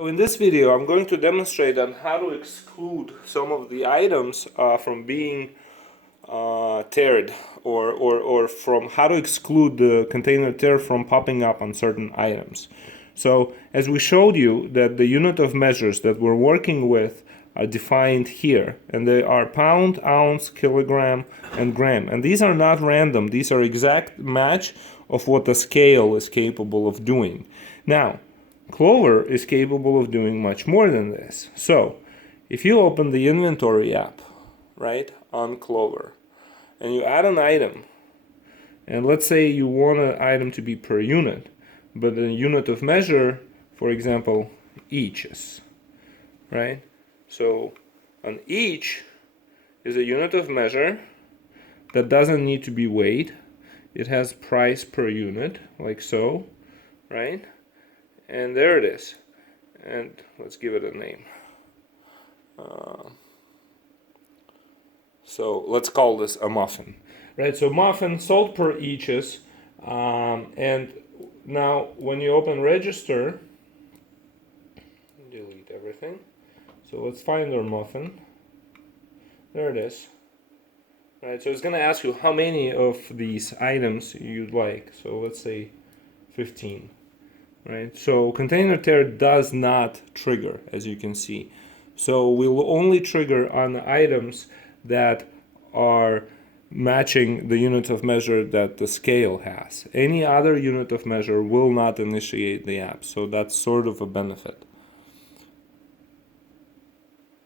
So in this video, I'm going to demonstrate on how to exclude some of the items from being teared, or from how to exclude the container tear from popping up on certain items. So as we showed you that the unit of measures that we're working with are defined here, and they are pound, ounce, kilogram, and gram. And these are not random, these are exact match of what the scale is capable of doing. Now, Clover is capable of doing much more than this. So, if you open the inventory app, right, on Clover, and you add an item, and let's say you want an item to be per unit, but the unit of measure, for example, eaches, right? So, an each is a unit of measure that doesn't need to be weighed. It has price per unit, like so, right? And there it is. And let's give it a name. So let's call this a muffin, right? So muffin sold per eaches, and now when you open register, delete everything. So let's find our muffin. There it is. Right. So it's going to ask you how many of these items you'd like. So let's say 15. Right, so container tear does not trigger, as you can see. So we will only trigger on items that are matching the unit of measure that the scale has. Any other unit of measure will not initiate the app, so that's sort of a benefit.